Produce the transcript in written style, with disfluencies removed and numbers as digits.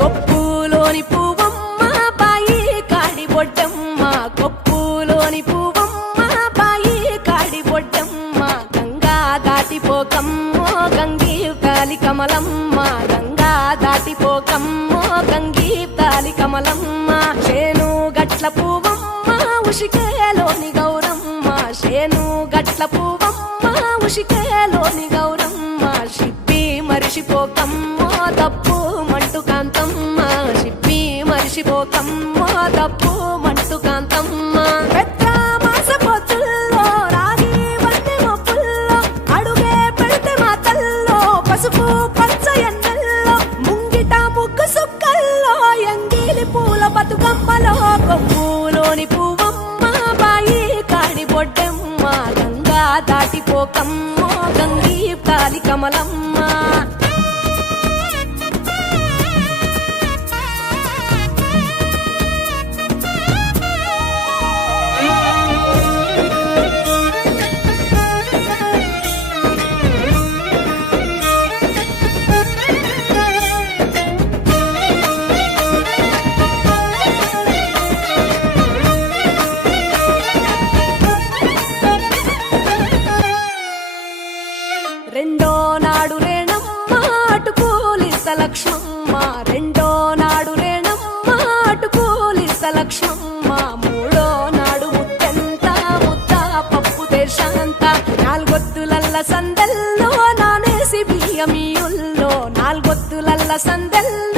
కొప్పులోని పువ్వమ్మ బాయి కాడి బొడ్డమ్మ, కొప్పులోని పువ్వమ్మ బాయి కాడి బొడ్డమ్మ, గంగా దాటిపోకమ్మో గంగీ తాలి కమలమ్మ, గంగా దాటిపోకమ్మో గంగీ తాలి కమలమ్మ, శేను గట్ల పువ్వమ్మ ఉషికేలోని గౌరమ్మ, శేను గట్ల పువ్వమ్మ ఉషికేలోని గౌరమ్మ, షిప్పి మరిషిపోకమ్మో తప్పు మంటు కాంతమ్మ, షిప్పి మరిషిపోకమ్మో తప్పు మంటు కాంతమ్మ, పెద్ద మాస పొత్తుల్లో రాగి వంటి మొప్పుల్లో అడుగే పెడితే మా తల్లో పసుపు పచ్చ ఎన్నెల్లో ముంగిట ముగ్గు సుక్కల్లో ఎంగిలి పూల బతుకమ్మలో, కొమ్ములోని పువ్వమ్మ బాయి కాడి బొడ్డమ్మ, గంగా దాటిపోకమ్మో గంగీ తాలి కమలమ్మ. రెండో నాడు రేణమ్మ అటుకూలిస్త లక్ష్మమ్మ, రెండో నాడు రేణమ్మ అటుకూలిస్త లక్ష్మమ్మ, మూడో నాడు ముత్తెంత ముద్ద పప్పు దేశాంత, నాలుగొత్తులల్ల సందెల్లో నానేసి బియ్యమియుల్లో, నాలుగొత్తులల్ల సందెల్లో